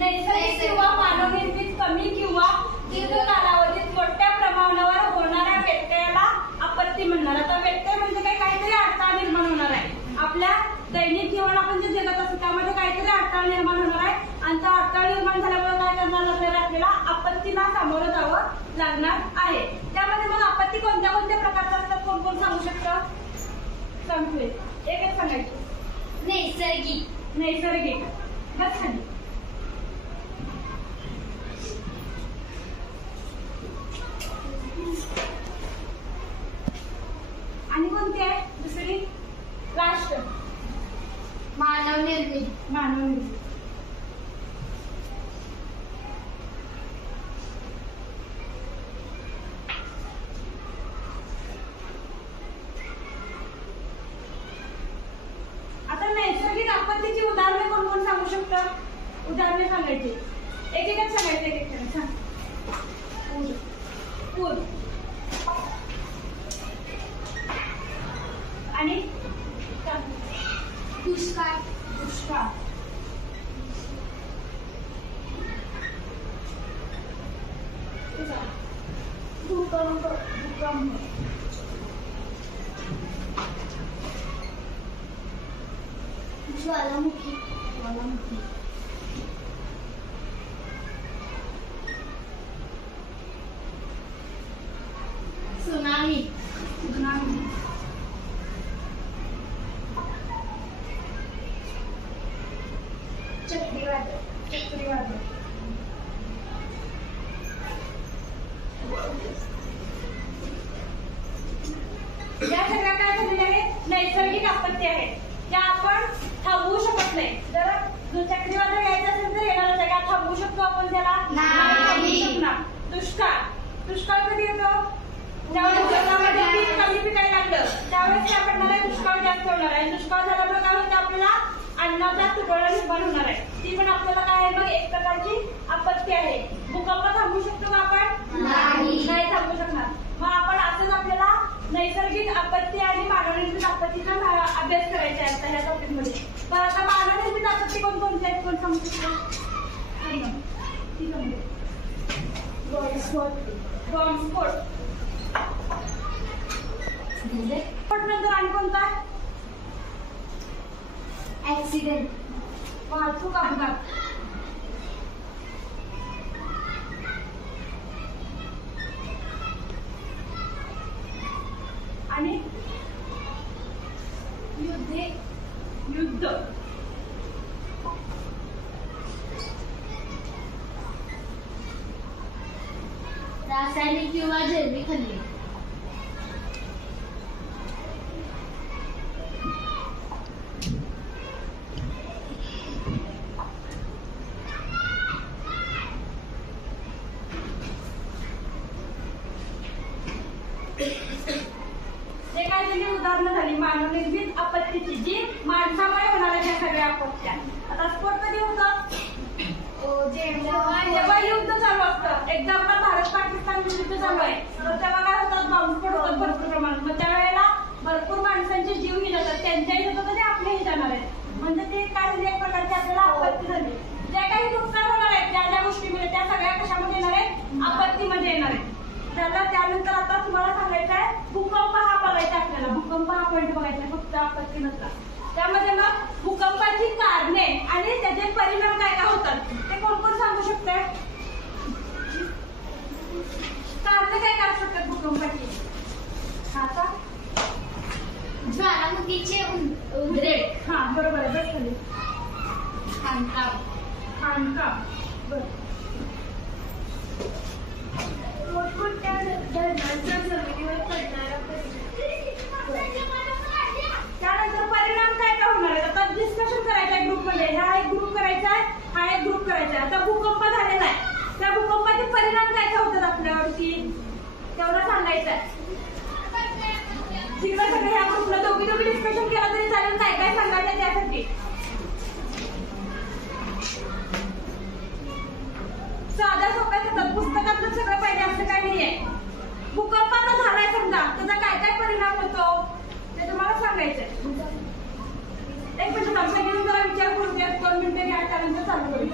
नैसर्गिक किंवा मानवनिर्मित कमी किंवा दीर्घ कालावधीत मोठ्या प्रमाणावर होणाऱ्या व्यत्ययाला आपत्ती म्हणणार. आता व्यत्यय म्हणजे काय, काहीतरी अडथळा निर्माण होणार आहे. आपल्या दैनिक जीवन आपण जे जगत असतो त्यामध्ये काहीतरी अडथळा निर्माण होणार आहे आणि त्या अडथळा निर्माण झाल्यामुळे काय करणार आपल्याला आपत्तीला सामोरं जावं लागणार आहे. त्यामध्ये मग आपत्ती कोणत्या कोणत्या प्रकारच्या असतात, कोण कोण सांगू शकतं? सांगतोय एक एक सांगायचं. नैसर्गिक बस खाली. आणि कोणती आहे दुसरी? राष्ट्र. मानवनिर्मित. आता नैसर्गिक आपत्तीची उदाहरणे कोण कोण सांगू शकतं? उदाहरणे सांगायची, एक एकच सांगायचं. एक एक सांग. पूर आणि दुष्काळ. भूकंप. ज्वालामुखी. सुनामी. चक्रीवादळ. या सगळ्या काय झालेल्या आहेत? नैसर्गिक आपत्ती आहेत ज्या आपण थांबवू शकत नाही. जर चक्रीवादळ यायचं असेल तर येणारच आहे. का थांबवू शकतो आपण त्याला? नाही. दुष्काळ कधी येतो? ज्यावेळेस जगामध्ये पीक कमी पिकायला लागलं त्यावेळेस काय पडणार आहे? दुष्काळ जास्त होणार आहे. दुष्काळ झाल्यामुळे काय होतं? आपल्याला अन्नाचा तुटवडा निर्माण होणार आहे. ती पण आपल्याला काय आहे? मग एक प्रकारची आपत्ती आहे. भूकंप थांबवू शकतो का आपण? नाही थांबवू शकणार. मग आपण असंच आपल्याला नैसर्गिक आपत्ती आणि मानवनिर्मित आपत्तीचा अभ्यास करायचा आहे आता ह्या टॉपिकमध्ये. पण आता मानवनिर्मित आपत्ती कोणकोणत्या आहेत, कोण सांगू शकतो? बॉम्बस्फोट. नंतर आणि कोणता? ऍक्सिडेंट. वाहतूक अपघात. आणि युद्ध. रासायनिक किंवा जैविक हल्ले. जे काय त्यांनी उदाहरणं झाली मानवनिर्मित आपत्तीची, जी माणसामुळे होणाऱ्या ज्या सगळ्या आपत्त्या. आता स्फोट कधी होतं? जेव्हा युद्ध चालू असतं. एक्झाम्पल भारत पाकिस्तान युद्ध चालू आहे तर तेव्हा काय होतात? बॉम्बस्फोट होतात भरपूर प्रमाणात. मग त्यावेळेला भरपूर माणसांचे जीवही जातात. त्यांच्याही जातात आणि आपलेही जाणार आहेत. म्हणजे ते काय झाली? एक प्रकारची आपल्याला आपत्ती झाली. जे काही नुकसान होणार आहेत ज्या ज्या गोष्टीमध्ये त्या सगळ्या कशामध्ये येणार आहेत? आपत्तीमध्ये येणार आहेत. त्यानंतर आता तुम्हाला सांगायचं आहे भूकंप हा बघायचा आपल्याला. भूकंप हा पॉईंट बघायचा फक्त आपत्ती नसला. त्यामध्ये मग भूकंपाची कारणे आणि त्याचे परिणाम काय काय होतात ते कोण कोण सांगू शकतंय? कारणे काय काय असू शकतात भूकंपाची? आता ज्वालामुखीचे उद्रेक. हा बरोबर आहे. बस खाली. खाणकाम. बरं. मोठमोठ्या धरणांच्या जमिनीवर पडणारा त्यानंतर परिणाम काय काय होणार आहे? आता डिस्कशन करायचं आहे ग्रुपमध्ये. हा एक ग्रुप करायचा आहे, हा एक ग्रुप करायचा आहे. आता भूकंप झालेला आहे त्या भूकंपाचे परिणाम काय काय होतात आपल्यावरती तेवढं सांगायचं आहे. तिकडे सगळे ह्या ग्रुपला दोघी डिस्कशन केलं तरी चालेल. काय काय सांगायचं त्यासाठी साध्या सोप्या शब्दात पुस्तकातलं सगळं पाहिजे असं काही नाहीये. भूकंपाचा झालाय समजा त्याचा काय काय परिणाम होतो ते तुम्हाला सांगायचंय. एक मिनिट सगळ्यांनी जरा विचार करून घ्या. 2 मिनिटं घ्या त्यानंतर चालू करू.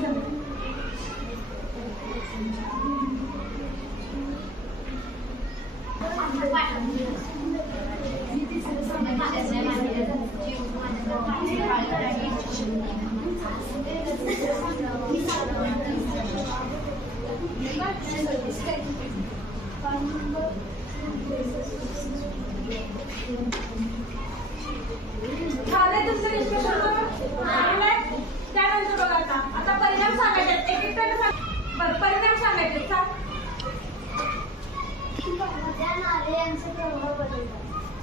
त्यानंतर बघा आता परिणाम सांगायचे एक एक परिणाम सांगायचे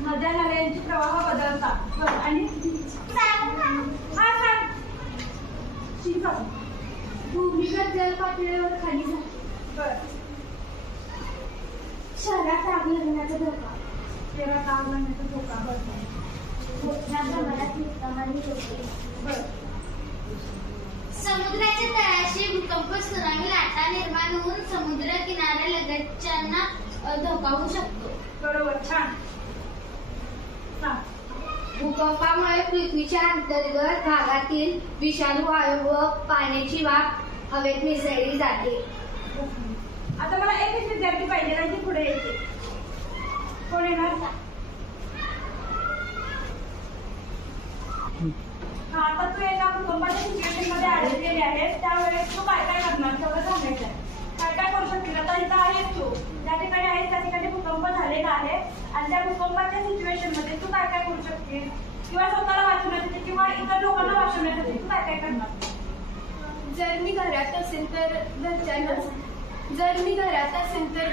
नद्या नाल्यांचे प्रवाह बदलतात आणि भूमिगत जल पातळीवर खाली शहरात आग लागण्याचा धोका शहरात आग लागण्याचा धोका मोठ्या प्रमाणात नुकसानहानी होते. समुद्राच्या तळाशी भूकंप सुनामी लाटा निर्माण होऊन समुद्र किनाऱ्यालगतच्यांना धोका होऊ शकतो. बरोबर, छान. भूकंपामुळे पृथ्वीच्या अंतर्गत भागातील विषाणू वायू व पाण्याची वाफ हवेत मिसळली जाते. आता मला एकच विद्यार्थी पाहिजे ना, की पुढे येते. कोण येणार? आता तू एका भूकंपाच्या सिच्युएशन मध्ये अडकलेली आहेस, त्यावेळेस तू काय काय करणार तेवढं सांगायचं आहे. काय काय करू शकतील? आता इथं आहेस तू, ज्या ठिकाणी आहेस त्या ठिकाणी भूकंप झालेला आहे आणि त्या भूकंपाच्या सिच्युएशन मध्ये तू काय काय करू शकतील किंवा स्वतःला वाचवण्यासाठी किंवा इतर लोकांना वाचवण्यासाठी तू काय काय करणार? जर मी घरात असेल तर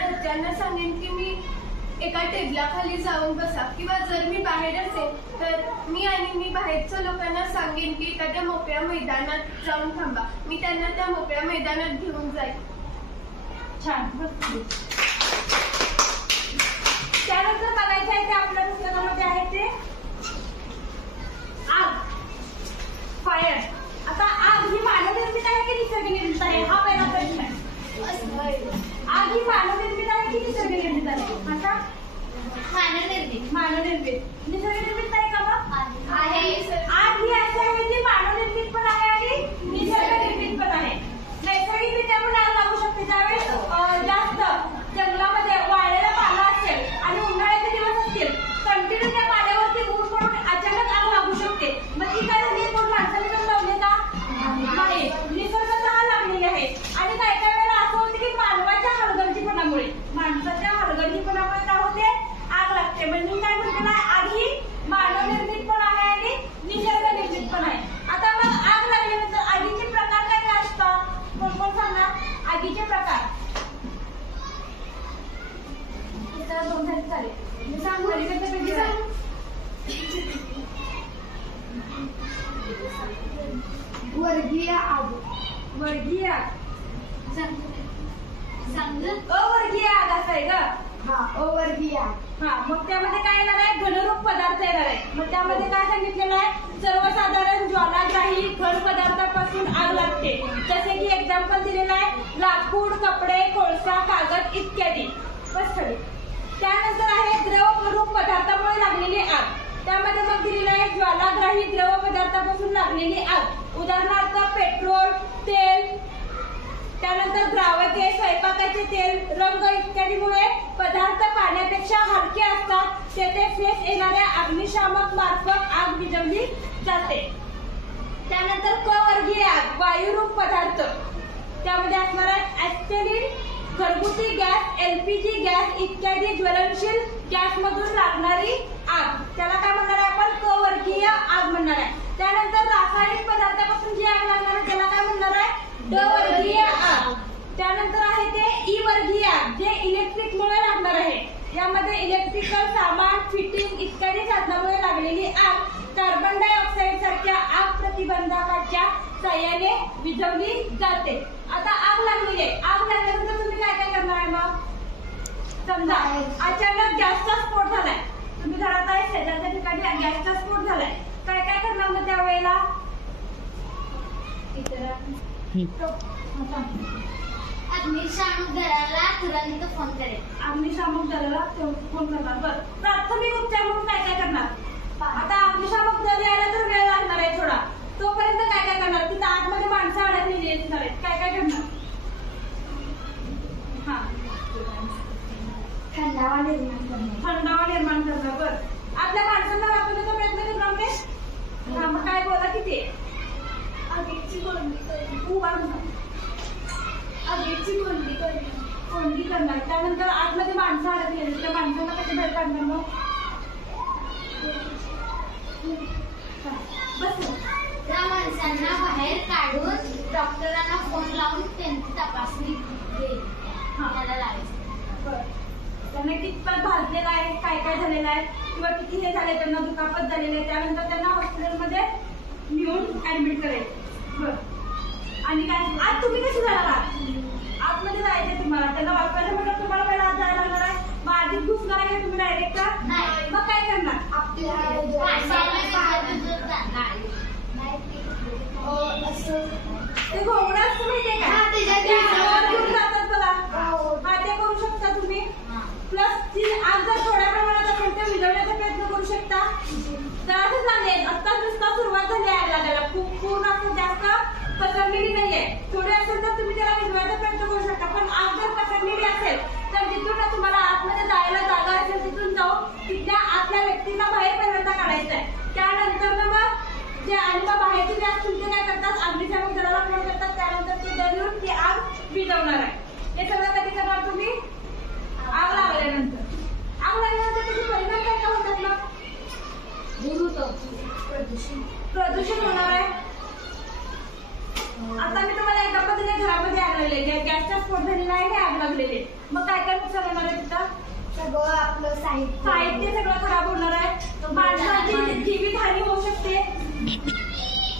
घरच्यांना सांगेन की मी एका टेबलाखाली जाऊन बसा, किंवा जर मी बाहेर असेल तर मी बाहेरच्या लोकांना सांगेन की एखाद्या मोकळ्या मैदानात जाऊन थांबा. मी त्यांना त्या मोकळ्या मैदानात घेऊन जाईन. छान. त्यानंतर बघायचं आहे ते आपल्या पुस्तकामध्ये आहे ते आग, फायर. आता आग ही मानवनिर्मित आहे की निसर्गनिर्मित आहे हा पहिला प्रश्न आहे. आग ही मानवनिर्मित आहे की निसर्गनिर्मित आहे? आता मानवनिर्मित. निसर्गनिर्मित आहे का मग? आहे. आग ही अशी आहे जी मानवनिर्मित पण आहे आणि निसर्गनिर्मित पण आहे. नैसर्गिकरित्या पण आग लागू शकते ज्यावेळेस जास्त जंगलामध्ये वाळलेला पाला असेल आणि उन्हाळ्याचे दिवस असतील, कंटिन्यू त्या पाण्यावरती ऊन पडून अचानक आग लागू शकते. मग ती काय झाली? कोण माणसाने पण लावले का? नाही, निसर्गतः लागलेली आहे. आणि काय काय वेळेला असं होतं की मानवाच्या हलगर्जीपणामुळे, माणसाच्या हलगर्जीपणामुळे काय होते? आग लागते. म्हणजे काय म्हणते ना, आग ही मानवनिर्मित पण आहे आणि निसर्गनिर्मित पण आहे. आता मग आग लागल्यानंतर आगीचे प्रकार काय काय असतात? कोण कोण सांगणार आगीचे प्रकार? दोन झाले चालेल. मी सांगू वर्गीय आग. वर्गीय आग. अवर्गीय आग असं आहे का? अवर्गीय आग. हा, मग त्यामध्ये काय येणार आहे? घनरूप पदार्थ येणार आहे. मग त्यामध्ये काय सांगितलेलं आहे? सर्वसाधारण ज्वालाग्राही घन पदार्थापासून आग लागते. जसे की एक्झाम्पल दिलेलं आहे लाकूड, कपडे, कोळसा, कागद इत्यादी. बस थोडी. त्यानंतर आहे द्रवरूप पदार्थामुळे लागलेली आग. त्यामध्ये मग दिलेलं आहे ज्वालाग्राही द्रव पदार्थापासून लागलेली आग. उदाहरणार्थ पेट्रोल, तेल, त्यानंतर द्रावके, स्वयंपाकाचे तेल, रंग इत्यादीमुळे पदार्थ पाण्यापेक्षा हलके असतात. तेथे फेस येणाऱ्या अग्निशामक मार्फत आग विझवली जाते. त्यानंतर क वर्गीय आग, वायुरूप पदार्थ. त्यामध्ये असणार आहे ऍस्टेलिन, घरगुती गॅस, एलपीजी गॅस इत्यादी ज्वलनशील गॅसमधून लागणारी आग. त्याला काय म्हणणार आहे आपण? क वर्गीय आग म्हणणार आहे. त्यानंतर रासायनिक पदार्थापासून जी आग लागणार आहे त्याला काय म्हणणार आहे? ड वर्गीय आग. त्यानंतर आहे ते ई वर्गीय आग, जे इलेक्ट्रिक मुळे लागणार आहे. यामध्ये इलेक्ट्रिकल सामान, फिटिंग इत्यादी साधनामुळे लागलेली आग कार्बन डायऑक्साईड सारख्या आग प्रतिबंधकाच्या साह्याने विझवली जाते. आता आग लागलेली आहे. आग लागल्यानंतर तुम्ही काय काय करणार आहे? मग समजा अचानक गॅसचा स्फोट झालाय, तुम्ही घरात आहे, शेजारच्या ठिकाणी गॅसचा स्फोट झालाय, काय काय करणार मग त्यावेळेला? अग्निशामक दलाला तुरंत फोन करेल. अग्निशामक दलाला फोन करणार. बरं, प्राथमिक उपचार म्हणून काय काय करणार? आता अग्निशामक दल यायला तर वेळ लागणार आहे थोडा, तोपर्यंत काय काय करणार? तिथं आतमध्ये माणसं अडकलेली असणार आहेत, काय काय करणार? किती आहे? आगीची कोंडी करणे. उभा राहा. आगीची कोंडी करणे. कोंडी करणार. त्यानंतर आतमध्ये माणसं अडकलेली, त्या माणसाला कशी बाहेर काढणार मग? बस. त्या माणसांना बाहेर काढून डॉक्टरांना फोन लावून त्यांची तपासणी करायला लावायची. बरं. त्यांना कितपत भाजलेला आहे, काय काय झालेलं आहे किंवा किती हे झाले, त्यांना दुखापत झालेली आहे, त्यानंतर त्यांना हॉस्पिटलमध्ये नेऊन ऍडमिट करायचं. बरं. आणि काय आज तुम्ही कशी जाणार आहात? आतमध्ये जायचे तुम्हाला, त्यांना वाचवायचं म्हटलं तुम्हाला पहिला आत जायला लागणार आहे. मग आधीच घुसणार आहे का तुम्ही डायरेक्ट? मग काय करणार? ते घोंगडं असतं माहितीये का? त्याच्यावर घेऊन जातात बघा. हा, ते करू शकता तुम्ही. प्लस ती आग जर थोड्या प्रमाणात असेल तर विझवण्याचा प्रयत्न करू शकता. तर असं झाले, आता नुसता सुरुवात झाली आग लागायला, खूप पूर्ण असं जास्त पसरलेली नाहीये. थोडे असेल तर तुम्ही त्याला विझवायचा प्रयत्न करू शकता. पण आग जर पसरलेली असेल तर जिथून तुम्हाला आतमध्ये जायला जागा असेल तिथून जाऊन तिथल्या आतल्या व्यक्तीला बाहेर पहिल्यांदा काढायचं आहे. त्यानंतर मग जे आणि मग बाहेरचे जे असतील ते काय करतात, अग्निशामक दलाला फोन करतात. त्यानंतर ते दल येऊन ती आग विझवणार आहे. हे सगळं कधी करणार तुम्ही? आग लागल्यानंतर. आग लागल्यानंतर त्याचे परिणाम काय काय होतात मग? प्रदूषण होणार आहे. आता मी तुम्हाला एका पद्धतीने घरामध्ये आग लागलेली आहे, गॅसचा स्फोट झालेला आहे, आग लागलेली आहे. मग काय काय नुकसान होणार आहे तिथं? सगळं आपलं साहित्य सगळं खराब होणार आहे. माणसाची जीवितहानी होऊ शकते.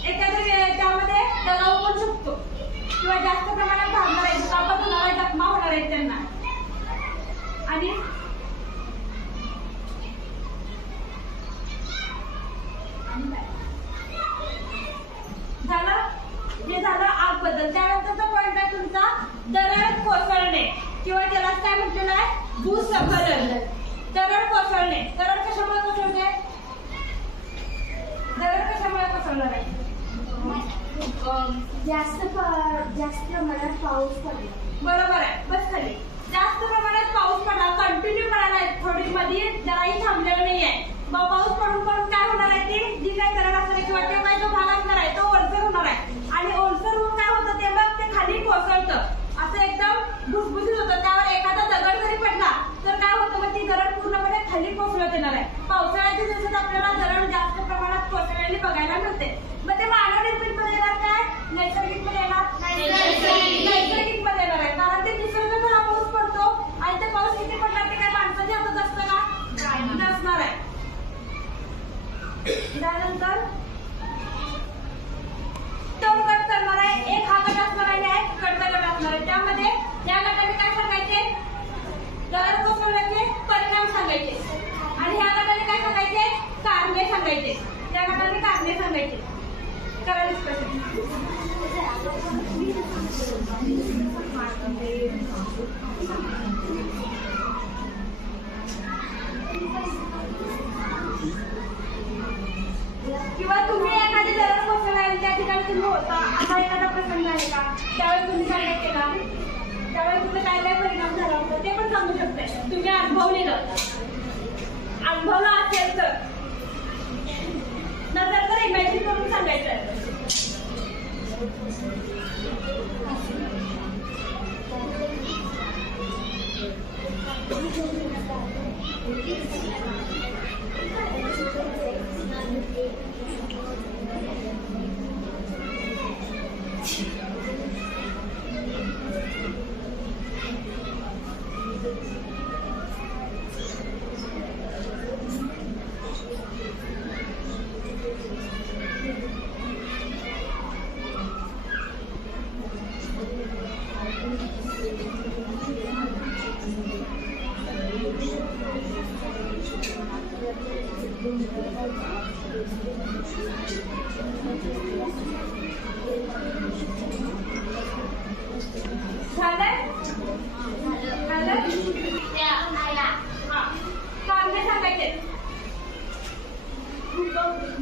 एखाद्या त्यामध्ये दगाव पण शकतो किंवा जास्त प्रमाणात भागणार आहे, दुखापत होणार आहे, जखमा होणार आहेत त्यांना. आणि झालं, हे झालं आग बद्दल. त्यानंतरचा पॉइंट आहे तुमचा दरड कोसळणे किंवा त्याला काय म्हटलेलं आहे, भूस्खलन. दरड कोसळणे. दरड कशामुळे कोसळते? दरड कशामुळे कोसळणार आहे? जास्त प्रमाणात पाऊस पडला. बरोबर आहे. बस खाली. जास्त प्रमाणात पाऊस पडला, कंटिन्यू पडायला आहे, थोडी मध्ये जराही थांबलेलं नाहीये. मग पाऊस पडून पडून काय होणार आहे, ती जी काय दरड असणार आहे किंवा ते काय जो भाग असणार आहे तो ओलसर होणार आहे. आणि ओलसर होऊन काय होतं, ते मग ते खाली कोसळतं, असं एकदम भुसभुशीत होतं. त्यावर एखादा दगड जरी पडला तर काय होतं, मग ती दरड पूर्णपणे खाली कोसळत येणार आहे. पावसाळ्याच्या दिवसात आपल्याला दरड जास्त प्रमाणात कोसळलेली बघायला मिळते. मग ते मानव निर्मित मध्ये येणार काय, नैसर्गिक मध्ये येणार? नैसर्गिक मध्ये येणार आहे. कारण ते निसर्ग हा पाऊस पडतो आणि ते पाऊस किती पडणार ते काय माणसाच्या हातात असतं का? नसणार आहे. त्यानंतर तो गट करणार आहे. एक हा गट असणार आहे, एक कडचा गट असणार आहे. त्यामध्ये या गटाने काय सांगायचे, दरड कोसळण्याचे परिणाम सांगायचे. आणि ह्या गटाने काय सांगायचे, कारणे सांगायचे. त्या गटाने कारणे सांगायचे. करा डिस्कशन. किंवा तुम्ही एखादी दरड कोसळला आणि त्या ठिकाणी तुम्ही होता, असा एखादा प्रसंग आहे का, त्यावेळेस तुम्ही काय काय केला, त्यावेळेस तुमचा काय काय परिणाम झाला होता ते पण सांगू शकताय. तुम्ही अनुभवलेलं असेल तर नंतर तर इमॅजिन करून सांगायचं आहे.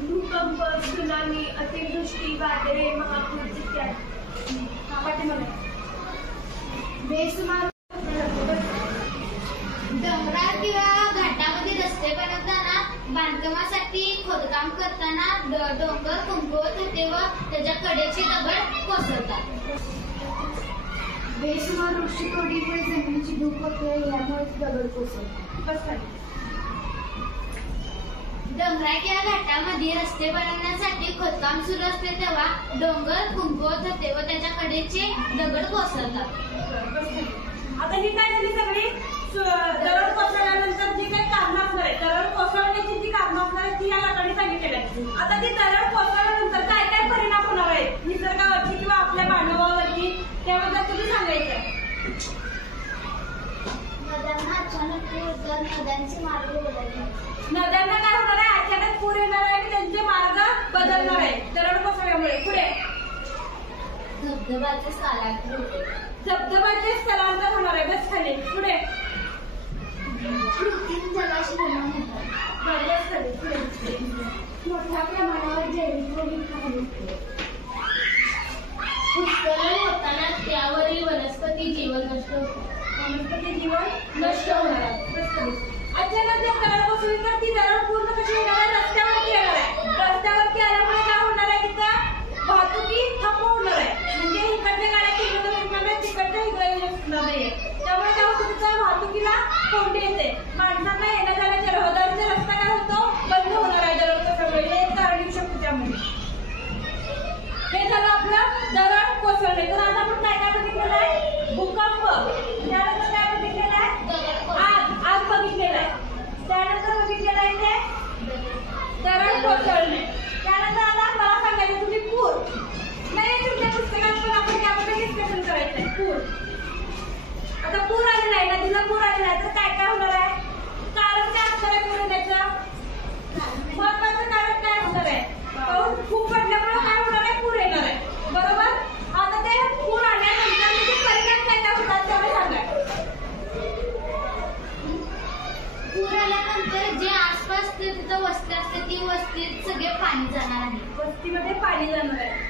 भूकंप, त्सुनामी, अतिवृष्टी, वादळे, महापूर इत्यादी. बेसुमार डोंगराळ किंवा घाटामध्ये रस्ते बनवताना बांधकामासाठी खोदकाम करताना डोंगर कमकुवत होते व त्याच्या कडेचे दगड कोसळतात. बेसुमार वृक्षतोडीमुळे जमिनीची धूप होते, यामुळे दगड कोसळतात. डोंगरा किंवा घाटामध्ये रस्ते बनवण्यासाठी खोदकाम सुरू असते तेव्हा डोंगर कमकुवत होते व त्याच्या कडेचे दगड कोसळतात. आता ही काय झाली सगळी दरड कोसळल्यानंतर जी काही कारणं असणार आहे, दरड कोसळण्याची जी कारणं असणार आहे ती या गटाने सांगितलेली आहेत. आता ती दरड कोसळल्यानंतर काय काय परिणाम होणार आहेत निसर्गावरती किंवा आपल्या मानवावरती, त्याबद्दल तुम्ही सांगायचं. नद्यांना अचानक पूर तर नद्यांचे मार्ग बदलले. नद्यांना काय होणार आहे, अचानक पूर येणार आहे आणि त्यांचे मार्ग बदलणार आहे दरड कोसळल्यामुळे. पुढे धबधब्याचे स्थलांतर होते. धबधब्याचे स्थलांतर होणार आहे. बस खाली. पुढे कृत्रिम जलाशय निर्माण होतात. मोठ्या प्रमाणावर जैविक वैविध्य भूस्खलन होताना त्यावरील वनस्पती जीवन नष्ट होते. वनस्पती जीवन नष्ट होणार आहे. बस खाली. अचानक जर दरड कोसळली तर ती दरड पूर्ण कशी येणार आहे, रस्त्यावरती येणार आहे. रस्त्यावरती आल्यामुळे काय होणार आहे, तिथं वाहतुकी ठप्प होणार आहे. म्हणजे इकडच्या गाड्या तिकडे सुटणार नाही, तिकडच्या इकडे सुटणार नाहीये. त्यामुळे काय होतं, तिथं वाहतुकीला कोंडी येते. माणसांना येण्या जाण्याच्या रहदारीचा रस्ता काय होतो, बंद होणार आहे दरड कोसळल्यामुळे. एक कारण येऊ शकतो त्यामुळे. हे झालं आपलं दरड कोसळणे. तर आज आपण काय काय बघितलेलं आहे, भूकंप. त्यानंतर काय बघितलेलं आहे, आग बघितलेलं आहे. त्यानंतर बघितलेलं आहे ते दरड कोसळणे. त्यानंतर आता मला सांगायचं तुम्ही पूर. नाही तुमच्या पुस्तकात पण आपण त्याबद्दल डिस्कशन करायचंय. पूर. आता पूर आलेला आहे, नदीला पूर आलेला आहे, तर काय काय होणार आहे, कारण काय असणार आहे पूर येण्याचं, महत्वाचं कारण काय होणार आहे, पाऊस खूप पडल्यामुळे काय होणार आहे, पूर येणार आहे. बरोबर. आता ते पूर आल्यानंतर त्याचे परिणाम काय काय होतात त्यामुळे सांगा. पूर आल्यानंतर जे आसपास तिथं वस्ती असते ती वस्तीत सगळे पाणी जाणार आहे. वस्तीमध्ये पाणी जाणार आहे.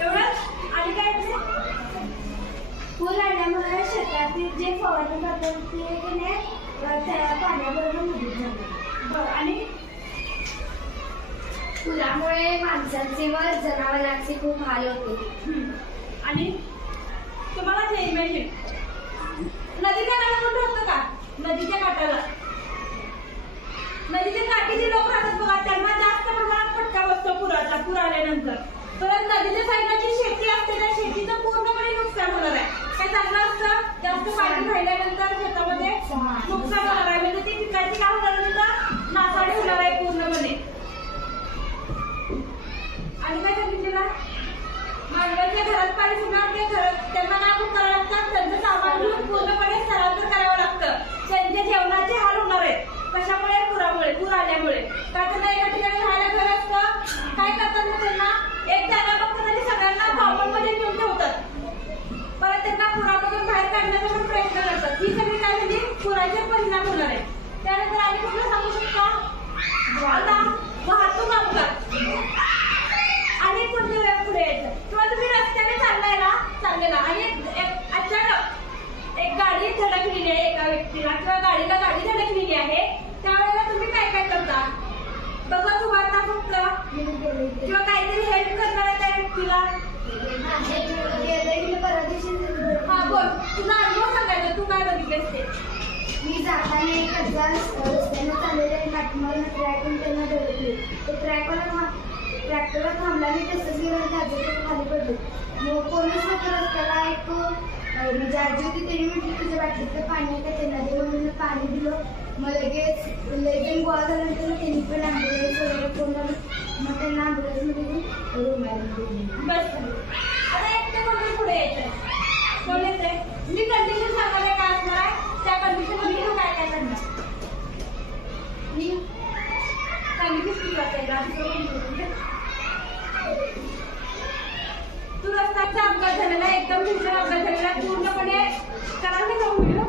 एवढंच. आणि काय पूर आल्यामुळे शेतातील जे फवारणी करतात ते त्या पाण्याबरोबर नदीत जाणार. आणि पुरामुळे माणसांचे व जनावरांचे खूप हाल होते. आणि तुम्हाला जे इमॅजिन नदीच्या काठाला होतं का, नदीच्या काठाला नदीच्या काठी जे लोक राहतात बघा त्यांना जास्त प्रमाणात फटका बसतो पुराचा, पूर आल्यानंतर. परत नदीच्या साईडला जी शेती असते त्या शेतीचं पूर्णपणे नुकसान होणार आहे. काय चांगलं असतं, जास्त पाणी राहिल्यानंतर शेतामध्ये नुकसान होणार आहे. म्हणजे ती पिकाची काय होणार आहे, नासाडी होणार आहे पूर्णपणे. आणि काय सांगितलेलं, मानवाच्या घरात पाणी सुटणार, ते त्यांना काय करावं लागतं, त्यांचं सामान घेऊन पूर्णपणे स्थलांतर करावं लागतं. त्यांचे जेवणाचे हाल होणार आहेत. कशामुळे, पुरामुळे, पूर आल्यामुळे. का त्यांना एका ठिकाणी राहायला घर असतं, काय करतात मग त्यांना एक जागा बघतात आणि सगळ्यांना कॉम्पाऊंडमध्ये घेऊन ठेवतात. परत त्यांना पुरामधून बाहेर काढण्याचा पण प्रयत्न करतात. ही सगळी काय म्हणजे पुराचे परिणाम होणार आहे. त्यानंतर आणि कुठलं सांगू शकता, आता वाहतूक अपघात आणि कोणत्या वेळ पुढे यायचं, किंवा तुम्ही रस्त्याने चाललेला आणि अचानक एक गाडी धडकलेली आहे एका व्यक्तीला, किंवा गाडीला गाडी धडकलेली आहे, त्यावेळेला तुम्ही काय काय करता, बघत उभारता फक्त, किंवा काहीतरी हेल्प करणार आहे त्या व्यक्तीला. हा बोल, तुझा अनुभव सांगायचा, तू काय बघितलेस ते. मी जाताना एक रस्त्याने चाललेल्या पाठीमागून ट्रॅकून त्यांना धडकले. तो ट्रॅक्टरला थांबला आणि तसंच गेलं गाडीच्या खाली पडलो. मग कोणीच नव्हतं रस्त्याला. एक म्हणजे आजी होती, त्यांनी म्हटली तुझ्या बाटलीतलं पाणी आहे का, त्यांना दे म्हणून पाणी दिलं. मग लगेच गोळा झाल्यानंतर त्यांनी पण ॲम्ब्युलन्स वगैरे फोन आलं. मग त्यांना ॲम्ब्युलन्समध्ये घेऊन रुग्णालयात. बस आता एक ते कोणतरी पुढे यायचंय, कोण येतंय, मी कंडिशन सांगायला काय असणार आहे, त्या कंडिशनमध्ये तू काय काय करणार. मी सांगितलीस तुला तू रस्त्याचा अपघात झालेला, एकदम भीषण अपघात झालेला, पूर्णपणे करायला का व्हिडिओ.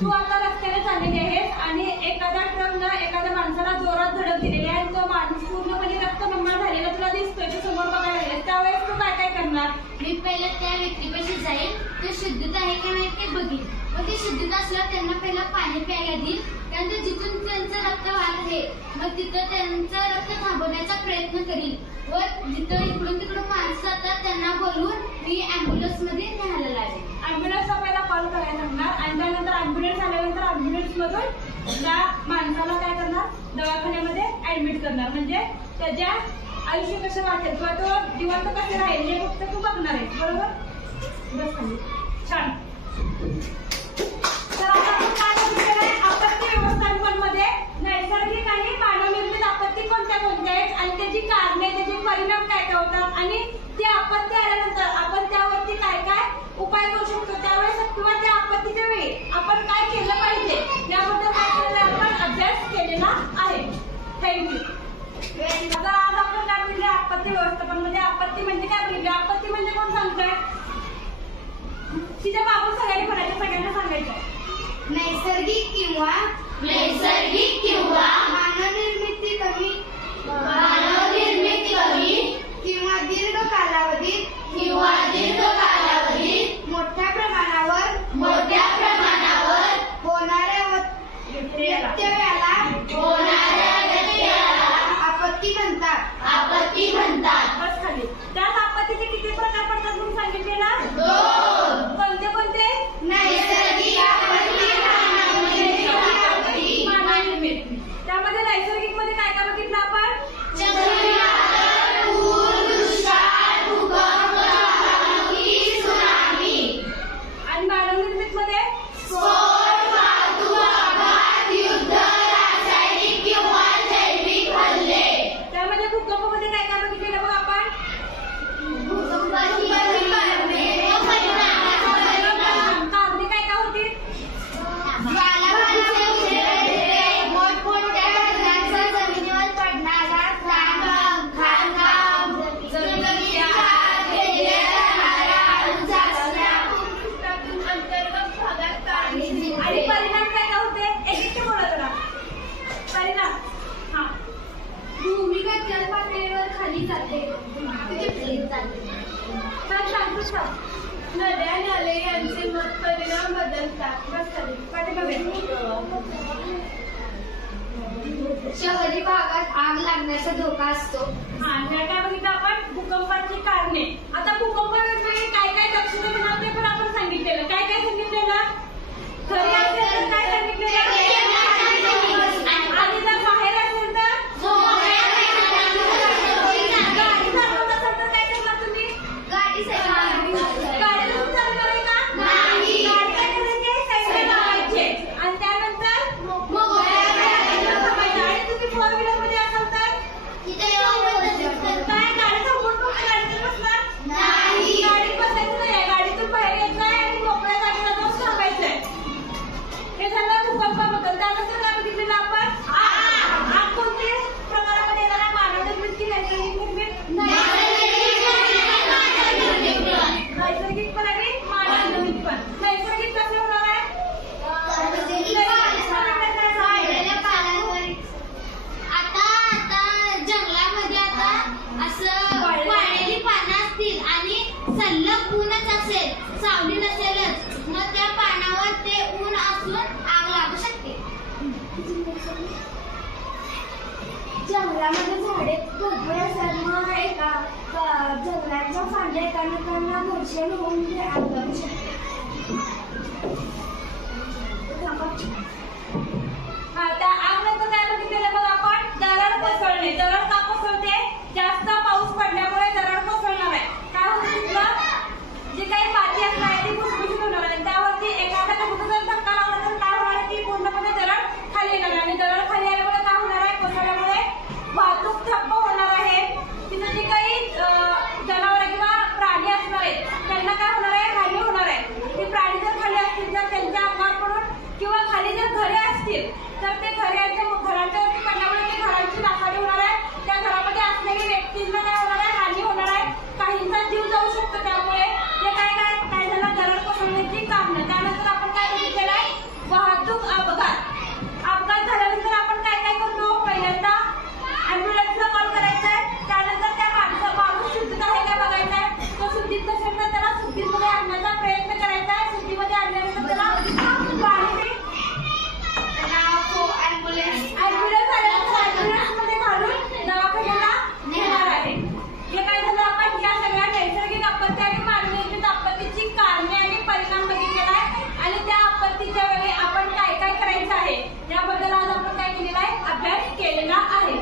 तू आता रस्त्याने चाललेली आहेस आणि एखाद्या ट्रकनं एखाद्या माणसाला जोरात धडक दिलेली आहे, तो माणूस पूर्णपणे रक्तबंबाळ झालेला तुला दिसतोय, तो समोर बघायला लागेल. त्यावेळेस तू काय काय करणार. मी पहिला त्या व्यक्तीपाशी जाईल, ते शुद्धीत आहे की नाही ते बघीन. मग ते शुद्धीत असल्यावर त्यांना पहिला पाणी प्यायला देईल. त्यानंतर जिथून मग तिथं त्यांचं रक्त थांबवण्याचा प्रयत्न करील व जिथं इकडून तिकडून माणसं जातात त्यांना बोलवून मी ॲम्ब्युलन्स मध्ये न्यायला लागेल. ॲम्ब्युलन्सला पहिला कॉल करायला लागणार आणि त्यानंतर ॲम्ब्युलन्स आल्यानंतर ॲम्ब्युलन्स मधून त्या माणसाला काय करणार, दवाखान्यामध्ये ऍडमिट करणार. म्हणजे त्याच्या आयुष्य कसं वाटेल किंवा तो जिवंत कसं राहील हे फक्त तू बघणार आहे. बरोबर? बस खाली. छान. तर आता आपण काय बघितलेलं आहे, आपत्ती व्यवस्थापनामध्ये नैसर्गिक आणि मानवनिर्मित आपत्ती कोणत्या कोणत्या आहेत आणि त्याची कारणे, त्याचे परिणाम काय काय होतात आणि ती आपत्ती आल्यानंतर आपण त्यावरती काय काय उपाय करू शकतो, त्यावेळेस किंवा त्या आपत्तीच्या वेळी आपण काय केलं पाहिजे याबद्दल काय केलेलं आपण अभ्यास केलेला आहे. थँक्यू. आता आज आपण काय म्हणजे आपत्ती व्यवस्थापन म्हणजे आपत्ती म्हणजे काय म्हणजे आपत्ती म्हणजे कोण सांगतोय? तिच्या बाबू सगळ्यांनी म्हणायचं, सगळ्यांना सांगायचं. नैसर्गिक किंवा मानवनिर्मित कमी किंवा दीर्घ कालावधीत मोठ्या प्रमाणावर होणाऱ्या व्यत्ययाला आपत्ती म्हणतात. बस खाली. त्यात आपत्तीचे किती प्रकार पडतात म्हणून सांगितलेला? कोणते कोणते? नैसर्गिक मानवनिर्मित. त्यामध्ये नैसर्गिक मध्ये काय काय बघितलं आपण? आणि मानवनिर्मित मध्ये त्यामध्ये भूकंपामध्ये काय काय बघितलेलं बघ आपण? कारणे काय काय होती? आणि परिणाम काय काय होते? एक बोला जरा. परिणाम. हा. भूमिगत जलपातळीवर खाली जाते. सांगतोस का? नद्या नाले यांचे परिणाम बदलतात. बस खाली. पाठीमागे. शहरी भागात आग लागण्याचा धोका असतो. हा, त्या काय बघितलं आपण? भूकंपाची कारणे. आता भूकंपाविषयी काय काय लक्षणं घेणार ते पण आपण सांगितलेलं. काय काय सांगितलेलं? घरी असेल तर काय सांगितलेलं? आणि जर बाहेर असेल तर गाडी चालवत असेल तर काय करणार तुम्ही? गाडी तुम्ही चालवणार आहे का? गाडी काय करायची? साईडला लावायची आणि त्यानंतर आणि तुम्ही फोर व्हीलर मध्ये असाल तर काय गाडी थांबून गाडीतून बसणार? गाडीत बसायचं नाही, गाडीतून बाहेर यायचं आहे आणि मोकळ्या जागेला जाऊन थांबायचंय. हे झालं भूकंपाबद्दल. त्यानंतर काय बघितलेलं आपण? आग कोणत्या प्रकारामध्ये येणार आहे? मानवनिर्मित की नैसर्गिक निर्मित? नैसर्गिक पण आणि मानवनिर्मित पण. नैसर्गिक कसे होणार आहे? आता जंगलामध्ये आता असं वाळलेली पानं असतील आणि सल्लग ऊनच असेल, सावली नसेलच, मग त्या पानावर ते ऊन असून आग लागू शकते. जंगलामध्ये झाडे भरपूर असतात, मग एका जंगलाच्या फांद्या एकामेकांना घर्षण होऊन ते आग लागू शकते. हा, त्या आग नंतर काय बघितलेलं बघ आपण? दरड कोसळणे. दरड का कोसळते? जास्त पाऊस पडल्यामुळे दरड कोसळणार आहे. काय होतं तिथलं? जी काही माती असणार आहे ती भुसभुशीत होणार आहे. त्यावरती एखाद्या कुठं जर धक्का लावला तर काय होणार आहे? ती पूर्णपणे दरड खाली येणार आहे आणि दरड खाली आल्यामुळे काय होणार आहे? कोसळल्यामुळे वाहतूक ठप्प होणार आहे. तिथं जे काही जनावर किंवा प्राणी असणार आहेत त्यांना काय होणार आहे? हानी होणार आहे. ते प्राणी जर खाली असतील तर त्यांच्या अंगावर पडून किंवा खाली जर घरे असतील तर ते घरांच्या वरती पडल्यामुळे ते घरांची नासाडी होणार आहे. त्या घरामध्ये असलेल्या व्यक्तींना काय होणार आहे? हानी होणार आहे. काहींचा जीव जाऊ शकतो. त्यामुळे ते काय झालं? दरड कोसळण्याची कारणं. त्यानंतर आपण काय बघितलेलं आहे? वाहतूक अपघात झाल्यानंतर आपण काय काय करतो? पहिल्यांदा ॲम्ब्युलन्सला कॉल करायचा आहे. त्यानंतर त्या माणूस शुद्धीत आहे का बघायचा आहे. तो शुद्धीत नसेल तर त्याला शुद्धीमध्ये आणण्याचा प्रयत्न करायचा आहे. शुद्धीमध्ये आणल्यानंतर त्याला पाणी आहे